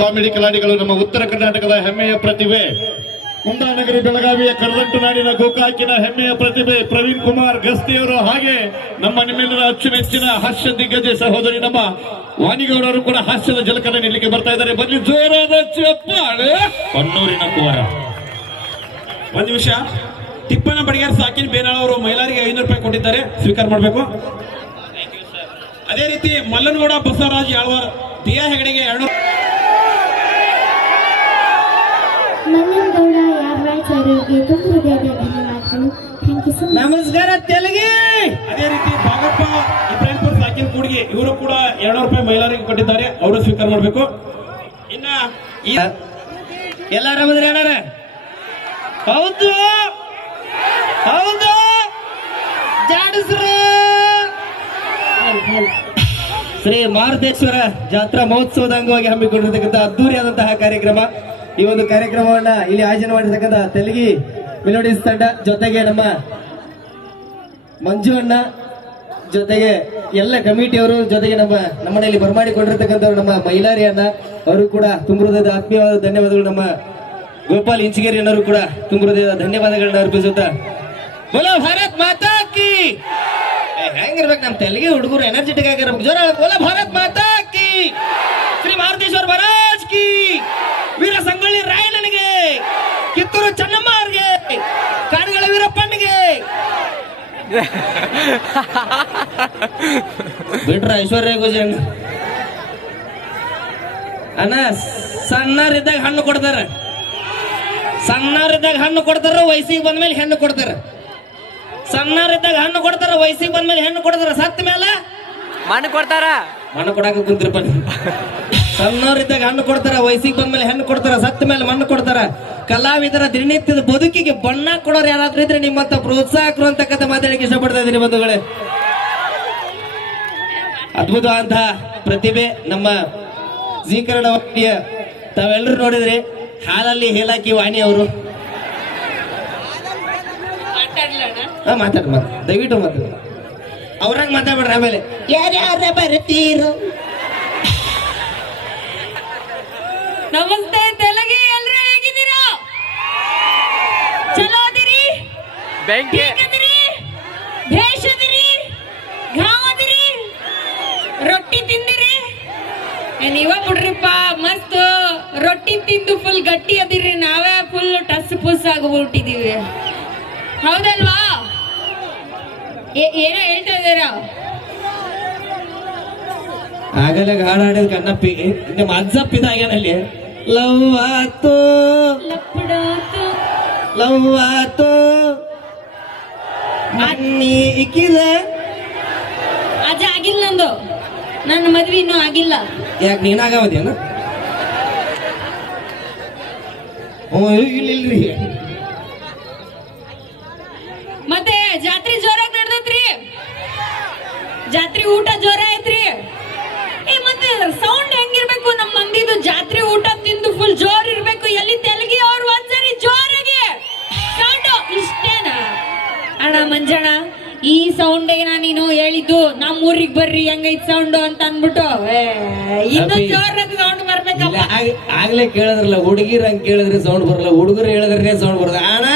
Comedy ಕಲಾವಿಗಳು ನಮ್ಮ ಉತ್ತರ ಕರ್ನಾಟಕದ ಹೆಮ್ಮೆಯ ಪ್ರತಿಭೆ, ಕುಂದಾನಗರಿ ಬೆಳಗಾವಿಯ ಕರದಂಟು ನಾಡಿನ ಗೋಕಾಕಿನ ಹೆಮ್ಮೆಯ ಪ್ರತಿಭೆ ಪ್ರವೀಣ್ ಕುಮಾರ್ ಗಸ್ತಿಯವರು, ಹಾಗೆ ನಮ್ಮ ನಿಮ್ಮೆಲ್ಲರ ಅಚ್ಚುಮೆಚ್ಚಿನ ಹಾಸ್ಯ ದಿಗ್ಗಜ ಸಹೋದರಿ ನಮ್ಮ ವಾಣಿಗೌಡರು ಕೂಡ ಹಾಸ್ಯದ ಜಲಕನ ನಿಲ್ಲಿಕ್ಕೆ ಬರ್ತಾ ಇದ್ದಾರೆ. ಬನ್ನಿ ಜೋರಾದ ಚಪ್ಪಾಳೆ. ಹೊನ್ನೂರಿನ ಕುವರ. ಒಂದು ನಿಮಿಷ, ತಿಪ್ಪನ ಬಡಿಗಾರ್ ಸಾಕಿನ್ ಬೇನಾಳವರು ಮಹಿಳೆಯರಿಗೆ 500 ರೂಪಾಯಿ ಕೊಟ್ಟಿದ್ದಾರೆ, ಸ್ವೀಕಾರ ಮಾಡಬೇಕು. ಅದೇ ರೀತಿ ಮಲ್ಲನಗೌಡ ಬಸವರಾಜ್ ಯಾಳ್ವಾರ್ ದಿಯಾ ಹೆಗಡೆಗೆ 200. ಮಲ್ಲನಗೌಡ ಯಾಳ್ವಾರ್ ಅವರಿಗೆ ತುಂಬ ಹೃದಯದ ಧನ್ಯವಾದಗಳು. Thank you so much. ನಮಸ್ಕಾರ ತೆಲಗಿ. ಅದೇ ರೀತಿ ಭಾಗಪ್ಪ ಇಬ್ರಾಹಿಂಪುರ್ ಸಾಕಿನ್ ಕೂಡಿಗೆ ಇವರು ಕೂಡ 200 ರೂಪಾಯಿ ಮಹಿಳೆಯರಿಗೆ ಕೊಟ್ಟಿದ್ದಾರೆ, ಅವರು ಸ್ವೀಕಾರ ಮಾಡಬೇಕು. ಇನ್ನ ಎಲ್ಲಾರ ಬಂದ್ರೆ ಏನಾರ ಹೌದು ಹೌದು ಜಾಡಿಸ್ರು. ಶ್ರೀ ಮಾರುತೇಶ್ವರ ಜಾತ್ರಾ ಮಹೋತ್ಸವದ ಅಂಗವಾಗಿ ಹಮ್ಮಿಕೊಂಡಿರ್ತಕ್ಕಂಥ ಅದ್ದೂರಿಯಾದಂತಹ ಕಾರ್ಯಕ್ರಮ. ಈ ಒಂದು ಕಾರ್ಯಕ್ರಮವನ್ನ ಇಲ್ಲಿ ಆಯೋಜನೆ ಮಾಡಿರ್ತಕ್ಕಂಥ ತೆಲಗಿ ಮೆಲೋಡಿಸ್ ತಂಡ, ಜೊತೆಗೆ ನಮ್ಮ ಮಂಜು ಅಣ್ಣ, ಜೊತೆಗೆ ಎಲ್ಲ ಕಮಿಟಿಯವರು, ಜೊತೆಗೆ ನಮ್ಮನೆಯಲ್ಲಿ ಬರಮಾಡಿಕೊಂಡಿರ್ತಕ್ಕಂಥವ್ರು ನಮ್ಮ ಮೈಲಾರಿ ಅಣ್ಣ, ಅವರು ಕೂಡ ತುಂಬ ಹೃದಯದ ಆತ್ಮೀಯವಾದ ಧನ್ಯವಾದಗಳು. ನಮ್ಮ ಗೋಪಾಲ್ ಇಂಚಿಗೇರಿ ಅನ್ನೋರು ಕೂಡ ತುಂಬ ಹೃದಯದ ಧನ್ಯವಾದಗಳನ್ನ ಅರ್ಪಿಸುತ್ತಾ ಬೋಲೋ ಭಾರತ್ ಮಾತಾ ಕಿ. ಹೆಂಗಿರ್ಬೇಕು ನಮ್ಮ ತೆಲಗಿ ಹುಡುಗರು, ಎನರ್ಜೆಟಿಕ್ ಆಗಿರ್ಬೇಕು. ಜೋರ ಬೋಲೋ ಭಾರತ್ ಮಾತಾ ಕಿ. ಶ್ರೀ ಮಾರುತೇಶ್ವರ ಮಹಾರಾಜ್ ಕಿ. ವೀರ ಸಂಗೊಳ್ಳಿ ರಾಯಣ್ಣನಿಗೆ, ಕಿತ್ತೂರು ಚೆನ್ನಮ್ಮ ಅವ್ರಿಗೆ, ಕಾಡುಗಳ ವೀರಪ್ಪನಿಗೆ. ಬಿಟ್ರ ಐಶ್ವರ್ಯ ಗೋಜನ್ ಅಣ್ಣ ಸಣ್ಣರಿದ್ದಾಗ ಹಣ್ಣು ಕೊಡ್ತಾರ, ಸಣ್ಣರಿದ್ದಾಗ ಹಣ್ಣು ಕೊಡ್ತಾರ, ವಯಸ್ಸಿಗೆ ಬಂದ್ಮೇಲೆ ಹೆಣ್ಣು ಕೊಡ್ತಾರ. ಸಣ್ಣರಿದ್ದಾಗ ಹಣ್ಣು ಕೊಡ್ತಾರ, ವಯಸ್ಸಿಗೆ ಬಂದ್ಮೇಲೆ ಹೆಣ್ಣು ಕೊಡ್ತಾರ, ಸತ್ತ ಮೇಲೆ ಮಣ್ಣು ಕೊಡ್ತಾರ. ಮಣ್ಣು ಕೊಡಾಕ ಕುಂತಿರಪ್ಪ. ಸಣ್ಣವರಿದ್ದಾಗ ಹಣ್ಣು ಕೊಡ್ತಾರ, ವಯಸ್ಸಿಗೆ ಬಂದ್ಮೇಲೆ ಹೆಣ್ಣು ಕೊಡ್ತಾರ, ಸತ್ತ ಮೇಲೆ ಮಣ್ಣು ಕೊಡ್ತಾರ. ಕಲಾವಿದರ ದಿನನಿತ್ಯದ ಬದುಕಿಗೆ ಬಣ್ಣ ಕೊಡೋರು ಯಾರಾದ್ರೂ ಇದ್ರೆ ನಿಮ್ಮಂತ ಪ್ರೋತ್ಸಾಹಕರು ಅಂತಕ್ಕಂಥ ಮಾತಾಡಲಿಕ್ಕೆ ಇಷ್ಟಪಡ್ತಾ ಇದ್ದೀನಿ ಬಂಧುಗಳೇ. ಅದ್ಭುತವಾದಂತಹ ಪ್ರತಿಭೆ ನಮ್ಮ ಜೀ ಕನ್ನಡ ವಾಹಿನಿಯ ತಾವೆಲ್ಲರೂ ನೋಡಿದ್ರಿ. ಹಾಲಲ್ಲಿ ಹೇಲಾಕಿ ವಾಣಿ ಅವರು ಮಾತಾಡ ದಯವಿಟ್ಟು ಮಾತಾಡ, ಅವ್ರಂಗ ಮಾತಾಡ್ಬೇಡ್ರಿ. ಆಮೇಲೆ ಯಾರ್ಯಾರ ಬರ್ತೀರು. ನಮಸ್ತೆ ತೆಲಗಿ, ಎಲ್ರು ಹೇಗಿದ್ದೀರಾ? ಚಲೋ ಅದಿರಿ? ಬೆಂಕಿ ಹೇಗದಿರಿ? ಭೇಷ್ ಅದಿರಿ? ಘಾವ್ ಅದಿರಿ? ರೊಟ್ಟಿ ತಿಂದಿರಿ? ನೀವ ಬಿಡ್ರಿಪ್ಪ, ಮಸ್ತ್ ರೊಟ್ಟಿ ತಿಂದು ಫುಲ್ ಗಟ್ಟಿ ಅದಿರಿ. ನಾವೇ ಫುಲ್ ಟಸ್ ಪುಸ್ ಆಗಿಬಿಟ್ಟಿದೀವಿ, ಹೌದಲ್ವಾ? ಏನೋ ಹೇಳ್ತಾ ಇದ್ದೀರಾ? ಆಗಲೇ ಹಾಡು ಹಾಡಿದ ಕಣ್ಣಪ್ಪಿ ನಿಮ್ಮ ಅಜ್ಜಪ್ಪಿದಾಗೇನಲ್ಲಿ ಲವ್ ಆತು ಲಪ್ಪಡಾತು ಲವ್ ಆತು ಅನ್ನಿ ಇಕ್ಕಿದೆ. ಅಜ್ಜ ಆಗಿಲ್ಲ ನಂದು, ನನ್ನ ಮದ್ವೆ ಇನ್ನೂ ಆಗಿಲ್ಲ. ಯಾಕೆ ನೀನಾಗವದೇನ? ಇಲ್ಲಿಲ್ರಿ. ಮತ್ತೆ ಜಾತ್ರೆ ಜೋರಾಗಿ ನಡೆದೈತ್ರಿ, ಜಾತ್ರೆ ಊಟ ಜೋರ ಐತ್ರಿ. ಮತ್ತೆ ಸೌಂಡ್ ಹೆಂಗಿರ್ಬೇಕು ನಮ್ಮ ಮಂದಿದು? ಜಾತ್ರೆ ಊಟ ತಿಂದು ಫುಲ್ ಜೋರ್ ಇರ್ಬೇಕು. ಎಲ್ಲಿ ತೆಲಗಿ ಅವ್ರು ಒಂದ್ಸರಿ ಜೋರಾಗಿ ಸೌಂಡ್. ಇಷ್ಟೇನಾ ಅಣ್ಣ ಮಂಜಣ್ಣ? ಈ ಸೌಂಡ್ ಏನಾ ನೀನು ಹೇಳಿದ್ದು? ನಮ್ಮ ಊರಿಗೆ ಬರ್ರಿ ಹೆಂಗೈತ್ ಸೌಂಡ್ ಅಂತ ಅನ್ಬಿಟ್ಟು ಇನ್ನು ಜೋರಾದ ಸೌಂಡ್ ಬರ್ಬೇಕಪ್ಪ. ಆಗ್ಲೇ ಕೇಳಿದ್ರಲ್ಲ, ಹುಡುಗಿರ ಹಂಗ ಕೇಳಿದ್ರೆ ಸೌಂಡ್ ಬರಲ್ಲ, ಹುಡುಗರು ಹೇಳಿದ್ರೆ ಸೌಂಡ್ ಬರಲ್ಲ. ಅಣ್ಣ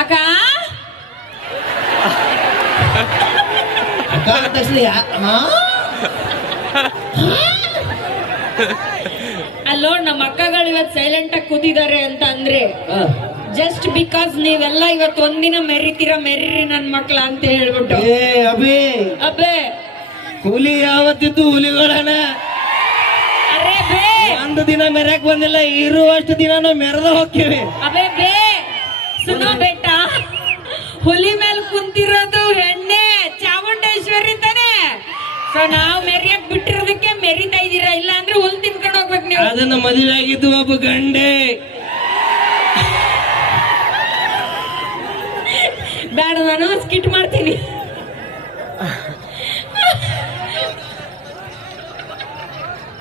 ಅಕ್ಕ ಅಲ್ಲೋ, ನಮ್ಮ ಅಕ್ಕಗಳು ಇವತ್ತು ಸೈಲೆಂಟ್ ಆಗಿ ಕೂತಿದ್ದಾರೆ ಅಂತ ಅಂದ್ರೆ ಜಸ್ಟ್ ಬಿಕಾಸ್ ನೀವೆಲ್ಲ ಇವತ್ತು ಒಂದಿನ ಮೆರಿತೀರ, ಮೆರ್ರಿ ನನ್ ಮಕ್ಳ ಅಂತ ಹೇಳ್ಬಿಟ್ಟು. ಅಬ್ಬೇ ಹುಲಿ ಯಾವತ್ತಿದ್ದು ಹುಲಿಗಳನ್ನ ಅರೆ ಬೇ, ಒಂದು ದಿನ ಮೆರಕ್ ಬಂದಿಲ್ಲ, ಇರುವಷ್ಟು ದಿನ ನಾವು ಮೆರೆದ ಹೋಗ್ತೀವಿ. ಅಬೇ ಬೇ ಸುನೋ ಬೇಟ, ಹುಲಿ ಮೇಲೆ ಕುಂತಿರೋದು ಹೆಣ್ಣೆ ಚಾಮುಂಡೇಶ್ವರಿ ತಾನೆ. ಸೊ ನಾವು ಮೆರಿಯಕ್ ಬಿಟ್ಟಿರೋದಕ್ಕೆ ಮೆರಿತಾ ಇದೀರಾ, ಇಲ್ಲ ಅಂದ್ರೆ ಹುಲ್ ತಿನ್ಕೊಂಡು ಹೋಗ್ಬೇಕು ನೀವು. ಅದನ್ನ ಮದುವೆ ಆಗಿದ್ದು ಒಬ್ಬ ಗಂಡೆ. ಬೇಡ, ನಾನು ಸ್ಕಿಟ್ ಮಾಡ್ತೀನಿ.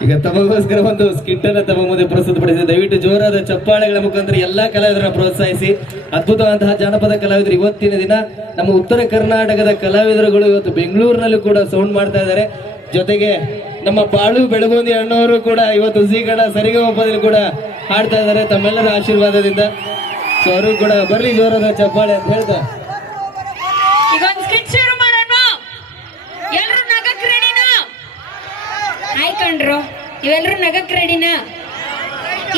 ಈಗ ತಮಗೋಸ್ಕರ ಒಂದು ಸ್ಕಿಟ್ ಅನ್ನ ತಮ್ಮ ಮುಂದೆ ಪ್ರಸ್ತುತಪಡಿಸಿ, ದಯವಿಟ್ಟು ಜೋರಾದ ಚಪ್ಪಾಳೆಗಳ ಮುಖಾಂತರ ಎಲ್ಲಾ ಕಲಾವಿದರನ್ನ ಪ್ರೋತ್ಸಾಹಿಸಿ. ಅದ್ಭುತವಾದಂತಹ ಜಾನಪದ ಕಲಾವಿದರು ಇವತ್ತಿನ ದಿನ ನಮ್ಮ ಉತ್ತರ ಕರ್ನಾಟಕದ ಕಲಾವಿದರುಗಳು ಇವತ್ತು ಬೆಂಗಳೂರಿನಲ್ಲಿ ಕೂಡ ಸೌಂಡ್ ಮಾಡ್ತಾ ಇದ್ದಾರೆ. ಜೊತೆಗೆ ನಮ್ಮ ಬಾಳು ಬೆಳಗುಂದಿ ಅಣ್ಣವರು ಕೂಡ ಇವತ್ತು ಝೀಗಣ ಸರಿಗಮಪದಲ್ಲಿ ಕೂಡ ಹಾಡ್ತಾ ಇದ್ದಾರೆ ತಮ್ಮೆಲ್ಲರ ಆಶೀರ್ವಾದದಿಂದ. ಸೊ ಅವರು ಕೂಡ ಬರ್ಲಿ ಜೋರಾದ ಚಪ್ಪಾಳೆ ಅಂತ ಹೇಳ್ತಾ ಈಗ ಒಂದು ಸ್ಕಿಟ್ ಶುರು ಮಾಡೋಣ. ಎಲ್ರು ನಗಕ್ ರೆಡಿನಾ? ಆಯ್ಕಂಡ್ರು ಇವೆಲ್ರು ನಗಕ್ ರೆಡಿನಾ?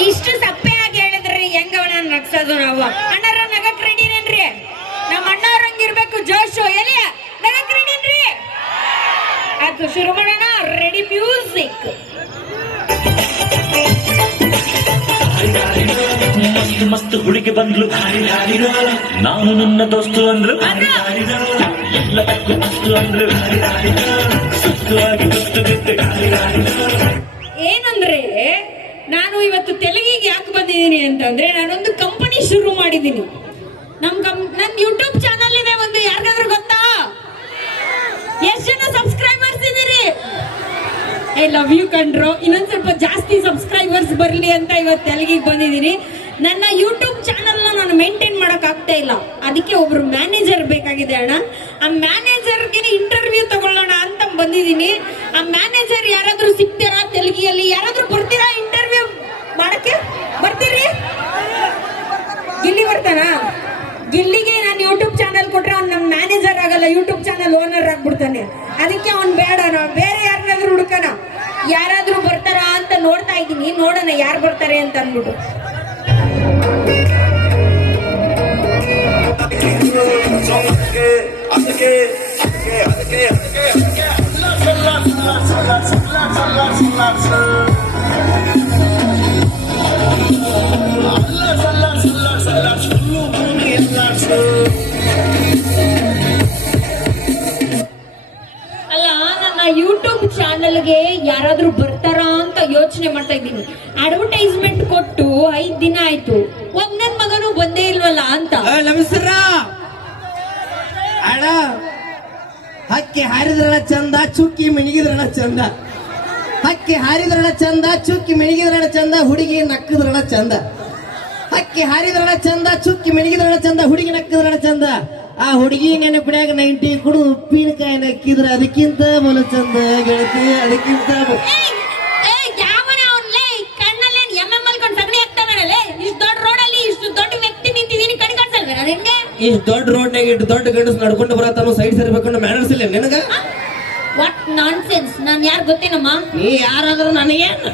ಇಷ್ಟು ಸಪ್ಪೆ ಆಗಿ ಹೇಳಿದ್ರಿ ಹೆಂಗ ಅವನ ನಗ್ಸೋದು ನಾವು? ಅಣ್ಣರ ನಗಕ್ ರೆಡಿನೇನ್ರಿ? ನಮ್ಮ ಅಣ್ಣವ್ರ ಹಂಗಿರ್ಬೇಕು ಜೋಶು. ಎಲ್ಲಿ ನಗಕ್ ರೆಡಿನ್ರಿ? ಅದು ಶುರು ಮಾಡೋಣ. Ready music. ಮಸ್ತ್ ಮಸ್ತ್ ಹುಡುಗಿ ಬಂದ್ಲು ನಾನು ನನ್ನ ದೋಸ್ತು ಅಂದ್ರು ಎಲ್ಲದಕ್ಕೂ ಮಸ್ತು ಅಂದ್ರು ಸುತ್ತುವಾಗಿ ಗೊತ್ತು ಬಿಟ್ಟು ಏನಂದ್ರೆ ನಾನು ಇವತ್ತು ತೆಲುಗಿಗೆ ಯಾಕೆ ಬಂದಿದ್ದೀನಿ ಅಂತಂದ್ರೆ ನಾನೊಂದು ಕಂಪನಿ ಶುರು ಮಾಡಿದ್ದೀನಿ. ನನ್ನ ಯೂಟ್ಯೂಬ್ ಚಾನಲ್ ಇದೆ ಒಂದು. ಯಾರಿಗಾದ್ರೂ ಗೊತ್ತಾ? ಎಷ್ಟು ಜನ ಸಬ್ಸ್ಕ್ರೈಬರ್ಸ್ ಇದೀರಿ? ಐ ಲವ್ ಯು ಕಂಡ್ರು. ಇನ್ನೊಂದ್ ಸ್ವಲ್ಪ ಜಾಸ್ತಿ ಸಬ್ಸ್ಕ್ರೈಬರ್ಸ್ ಬರ್ಲಿ ಅಂತ ಇವತ್ತು ತೆಲುಗಿಗೆ ಬಂದಿದ್ದೀನಿ. ನನ್ನ ಯೂಟ್ಯೂಬ್ ಚಾನಲ್ ನಾನು ಮೇಂಟೈನ್ ಮಾಡಕ್ ಆಗ್ತಾ ಇಲ್ಲ. ಅದಕ್ಕೆ ಒಬ್ರು ಮ್ಯಾನೇಜರ್ ಬೇಕಾಗಿದೆ ಅಣ್ಣ. ಆ ಮ್ಯಾನೇಜರ್ಗೆ ಇಂಟರ್ವ್ಯೂ ತಗೊಳ್ಳೋಣ ಅಂತ ಬಂದಿದ್ದೀನಿ. ಆ ಮ್ಯಾನೇಜರ್ ಯಾರಾದ್ರೂ ಸಿಗ್ತೀರಾ ತೆಲುಗಿಯಲ್ಲಿ? ಯಾರಾದ್ರೂ ಬರ್ತೀರಾ ಇಂಟರ್ವ್ಯೂ ಮಾಡಕ್ಕೆ? ಬರ್ತೀರಿ? ಗಿಲ್ಲಿ ಬರ್ತಾನಾ? ಗಿಲ್ಲಿಗೆ ನಾನು ಯೂಟ್ಯೂಬ್ ಚಾನಲ್ ಕೊಟ್ರೆ ಅವ್ನು ನಮ್ಮ ಮ್ಯಾನೇಜರ್ ಆಗಲ್ಲ, ಯೂಟ್ಯೂಬ್ ಚಾನಲ್ ಓನರ್ ಆಗ್ಬಿಡ್ತಾನೆ. ಅದಕ್ಕೆ ಅವ್ನು ಬೇಡ. ನಾವು ಬೇರೆ ಯಾರನ್ನಾದ್ರೂ ಹುಡುಕೋಣ. ಯಾರಾದ್ರೂ ಬರ್ತಾರಾ ಅಂತ ನೋಡ್ತಾ ಇದ್ದೀನಿ. ನೋಡೋಣ ಯಾರು ಬರ್ತಾರೆ ಅಂತ ಅಂದ್ಬಿಟ್ಟು. ಅಲ್ಲ, ನನ್ನ ಯೂಟ್ಯೂಬ್ ಚಾನಲ್ಗೆ ಯಾರಾದ್ರೂ ಬರ್ತಾರಾ ಅಂತ ಯೋಚನೆ ಮಾಡ್ತಾ ಇದ್ದೀನಿ. ಅಡ್ವರ್ಟೈಸ್ಮೆಂಟ್ ಕೊಟ್ಟು 5 ದಿನ ಆಯ್ತು, ಒಂದ್ ನನ್ ಮಗನು ಬಂದೇ ಇಲ್ವಲ್ಲ ಅಂತ. ನಮಸ್ಕಾರ ಅಣ್ಣ. ಹಕ್ಕಿ ಹಾರಿದ್ರಣ ಚಂದ, ಚುಕ್ಕಿ ಮಿಣಿಗಿದ್ರಣ ಚಂದ. ಹಕ್ಕಿ ಹಾರಿದ್ರಣ ಚಂದ, ಚುಕ್ಕಿ ಮಿಣಿಗಿದ್ರಣ ಚಂದ, ಹುಡುಗಿ ನಕ್ಕದ್ರಣ ಚಂದ. ಹಕ್ಕಿ ಹಾರಿದ್ರಣ ಚಂದ, ಚುಕ್ಕಿ ಮಿಣಿಗಿದ್ರಣ ಚಂದ, ಹುಡುಗಿ ನಕ್ಕದ್ರಣ ಚಂದ. ಆ ಹುಡುಗಿ ನೆನಪಿನ್ಯಾಗ 90 ಕುಡು ಉಪ್ಪಿನಕಾಯಿ ನಕ್ಕಿದ್ರ ಅದಕ್ಕಿಂತ ಬಲ ಚಂದ ಗೆಳತಿ, ಅದಕ್ಕಿಂತ ಯಾವನ ಅವನ್ಲೇ ಕಣ್ಣಲ್ಲೇ ಎಮ್ಮಲ್ ಕೊಂಡು ಸಗಣಿ ಆಗ್ತಾವನಲ್ಲೇ. ಇಷ್ಟು ದೊಡ್ಡ ರೋಡಲ್ಲಿ ಇಷ್ಟು ದೊಡ್ಡ ವ್ಯಕ್ತಿ ನಿಂತಿದ್ದೀನಿ, ಕಣ್ ಕಾಣಿಸಲ್ವೇ ನಿನ್ಗೆ? ಇಷ್ಟು ದೊಡ್ಡ ರೋಡ್ನಾಗ ಇಟ್ಟು ದೊಡ್ಡ ಗಂಡಸ್ ನಡ್ಕೊಂಡು ಬರತ್ತಾನು, ಸೈಡ್ ಸರ್ಬೇಕು ಮ್ಯಾನರ್ಸ್ ಇಲ್ಲ ನಿನಗ? What non sense. ನಾನ್ ಯಾರು ಗೊತ್ತೇನಮ್ಮ? ನೀ ಯಾರಾದ್ರೂ ನನಗೇನು?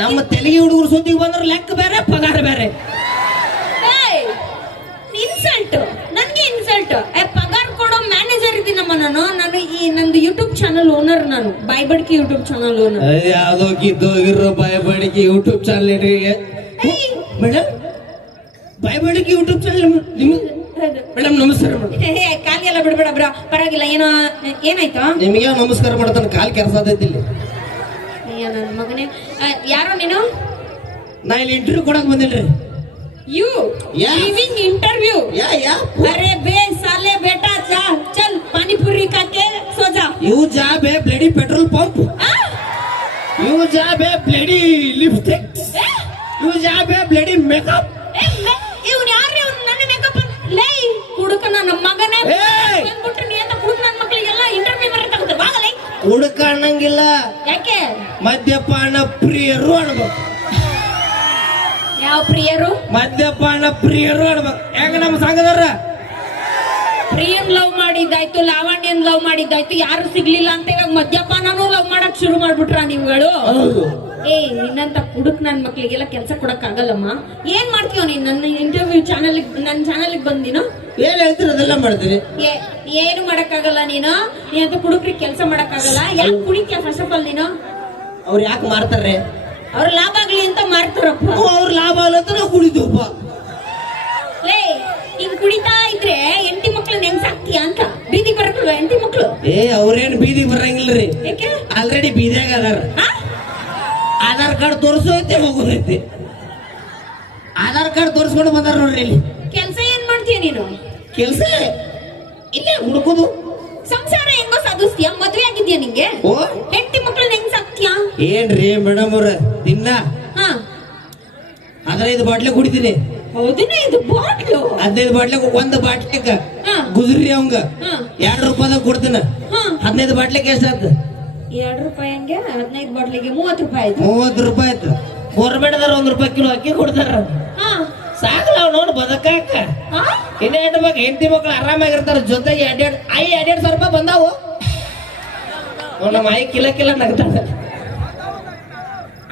ನಮ್ಮ ತೆಲುಗಿ ಹುಡುಗರು ಸುದ್ದಿಗೆ ಬಂದ್ರೆ ಲೆಕ್ಕ ಬೇರೆ, ಪಗಾರ ಬೇರೆ. ಇನ್ಸಲ್ಟ್, ನನ್ಗೆ ಇನ್ಸಲ್ಟ್. ಪಗಾರ ಕೊಡೋ ಮ್ಯಾನೇಜರ್ ಇದ್ದೀನಮ್ಮ ನಾನು. ಈ ನಂದು ಯೂಟ್ಯೂಬ್ ಚಾನಲ್ ಓನರ್. ನಾನು ಬಾಯ್ಬಡ್ಕಿ ಯೂಟ್ಯೂಬ್ ಚಾನಲ್ ಓನರ್. ಯಾವ್ದೋ ಕಿದ್ದೋಗಿರೋ ಬಾಯ್ಬಡಿಕೆ ಯೂಟ್ಯೂಬ್ ಚಾನಲ್ ಮೇಡಮ್. ಬಾಯ್ಬಡಿಕೆ ಯೂಟ್ಯೂಬ್ ಚಾನಲ್ ಮೇಡಮ್ ನಮಸ್ಕಾರ ಮೇಡಮ್. ಕಾಲಿ ಎಲ್ಲ ಬಿಡ್ಬೇಡ ಬ್ರಾ, ಪರವಾಗಿಲ್ಲ. ಏನೋ ಏನಾಯ್ತು? ನಿಮಗೆ ನಮಸ್ಕಾರ ಮಾಡತಾನ, ಕಾಲ್ ಕೆಲಸ ಆದೈತಿಲ್ಲ. ನನ್ನ ಮಗನೇ, ಯಾರೋ ನೀನು? ನಾ ಇಲ್ಲಿ ಇಂಟರ್ವ್ಯೂ ಕೊಡಕ್ ಬಂದಿಲ್ರಿ. You Yeah. Giving interview? Yeah अरे बे साले बेटा जा चल पानी पूरी खा के सो जा. ಯು ಜಾಬ್ ಹೇ ಬ್ಲಡಿ ಪೆಟ್ರೋಲ್ ಪಂಪ್. ಯು ಜಾಬ್ ಹೇ ಬ್ಲಡಿ ಲಿಪ್ಸ್ಟಿಕ್. ಯು ಜಾಬ್ ಹೇ ಬ್ಲಡಿ ಮೇಕಪ್. ಇವ್ನು ಯಾರು? ಇವ್ನು ನನ್ನ ಮೇಕಪ್ ಲೇ ಹುಡುಕನ ನಮ್ಮ ಮಗನೇ ಬಂದ್ಬಿಟ್ರೆ ನೀ ಅಂತ ಹುಡುಗ ನನ್ನ ಮಕ್ಕಳಿಗೆಲ್ಲ ಇಂಟರ್ವ್ಯೂ ಬರ ತಗೋತಾರೆ. ಬಾಗಲೇ ಹುಡುಕ ಅನ್ನಂಗಿಲ್ಲ, ಯಾಕೆ? ಮದ್ಯಪಾನ ಪ್ರಿಯರು ಅನ್ಬೇಕು. ಯಾವ ಪ್ರಿಯರು? ಮದ್ಯಪಾನ ಪ್ರಿಯರು ಅನ್ಬೇಕು. ಹೆಂಗ ನಮ್ಮ ಸಂಘದವ್ರ ಪ್ರಿಯನ್ ಲವ್ ಮಾಡಿದ್ದಾಯ್ತು, ಲಾವಣ್ಯನ್ ಲವ್ ಮಾಡಿದ್ದಾಯ್ತು, ಯಾರು ಸಿಗ್ಲಿಲ್ಲ ಅಂತ ಇವಾಗ ಮದ್ಯಪಾನನೂ ಲವ್ ಮಾಡಕ್ ಶುರು ಮಾಡ್ಬಿಟ್ರ ನೀವುಗಳು? ಏ ನಿನ್ನಂತ ಹುಡುಕ್ ನನ್ ಮಕ್ಳಿಗೆಲ್ಲ ಕೆಲಸ ಕೊಡಕ್ ಆಗಲ್ಲಮ್ಮ. ಏನ್ ಮಾಡ್ತೀವ ನೀನ್? ನನ್ನ ಇಂಟರ್ವ್ಯೂ ಚಾನಲ್, ನನ್ನ ಚಾನಲ್ ಬಂದಿನ ಏನ್ ಹೇಳ್ತೀರ ಅದೆಲ್ಲ ಮಾಡ್ತೀವಿ. ಏನು ಮಾಡಕ್ ಆಗಲ್ಲ ನೀನು. ನೀನಂತ ಹುಡುಕ್ರಿಗೆ ಕೆಲಸ ಮಾಡಕ್ ಆಗಲ್ಲ. ಯಾಕೆ ಕುಡಿತೀಯ ಫಸ್ಟ್ ಆಫ್ ಆಲ್ ನೀನು? ಅವ್ರು ಯಾಕೆ ಮಾರ್ತಾರೆ? ಅವ್ರ ಲಾಭ ಆಗ್ಲಿ ಅಂತ ಮಾರ್ತಾರಪ್ಪ. ಅವ್ರ ಲಾಭ ಅಲ್ಲ ಅಂತ ನಾವು ಕುಡಿದೀವಪ್ಪ. ಲೇ ಹಿಂಗ್ ಕುಡಿತಾ ಇದ್ರೆ ಎಂಟಿ ಮಕ್ಳನ್ನ ಹೆಂಗ್ ಸಾಕ್ತೀಯ ಅಂತ. ಬೀದಿ ಬರಕಲ್ವ ಎಂಟಿ ಮಕ್ಳು? ಅವ್ರೇನ್ ಬೀದಿ ಬರಂಗಿಲ್ರಿ, ಯಾಕೆ? ಆಲ್ರೆಡಿ ಬೀದಿಯಾಗ ಅದಾರ. ಆಧಾರ್ ಕಾರ್ಡ್ ತೋರಿಸೋೈತೆ ಹೋಗೋದೈತಿ. ಆಧಾರ್ ಕಾರ್ಡ್ ತೋರಿಸ್ಕೊಂಡು ಬಂದಾರ ನೋಡ್ರಿ. ಇಲ್ಲಿ ಕೆಲ್ಸ ಏನ್ ಮಾಡ್ತೀಯ ನೀನು? ಕೆಲ್ಸ ಇಲ್ಲೇ ಹುಡುಕುದು. ಸಂಸಾರ ಹೆಂಗೋ ಸಾಧಿಸ್ತೀಯ? ಮದ್ವೆ ಆಗಿದ್ಯಾ ನಿಂಗೆ? ಓ ಹೆಂಡತಿ ಮಕ್ಳನ್ನ ಹೆಂಗ್ ಸಾಕ್ತೀಯ? ಏನ್ರಿ ಮೇಡಮ್ ಅವ್ರ, ದಿನ ಹಾ 15 ಬಾಟ್ಲೆ ಕುಡಿತೀನಿ. 15 ಬಾಟ್ಲು? 15 ಬಾಟ್ಲೆ, ಒಂದು ಬಾಟ್ಲಿಕ್ಕ ಹಾ. ಗುಜರಿ ಅವಂಗ ಹಾ. 2 ರೂಪಾಯಿದಾಗ ಕೊಡ್ತೀನ. ಹಾ. 15 ಬಾಟ್ಲಿಕ್ಕೆ ಎಷ್ಟಾಯ್ತು? 2 ರೂಪಾಯಿ ಹಂಗೆ 15 ಬಾಟ್ಲಿಗೆ 30 ರೂಪಾಯಿ ಆಯ್ತು. 30 ರೂಪಾಯಿ ಆಯ್ತು. ಗೋರ್ಮೆಂಟ್ದಾರ 1 ರೂಪಾಯಿ ಕಿಲೋ ಅಕ್ಕಿ ಕೊಡ್ತಾರ. ಹಾ ಸಾಕಲ್ಲ ಅವ್ ನೋಡಿ ಬದಕಾಕ. ಹಾ? ಇನ್ನ ಹೆಣ್ಮಕ್ಳು ಹೆಂಡತಿ ಮಕ್ಳು ಆರಾಮಾಗಿರ್ತಾರ. ಜೊತೆಗೆ 2,500 ರೂಪಾಯಿ ಬಂದಾವು. ನಮ್ಮ ಆಯಿ ಕಿಲ ನಗ್ತಾಳ.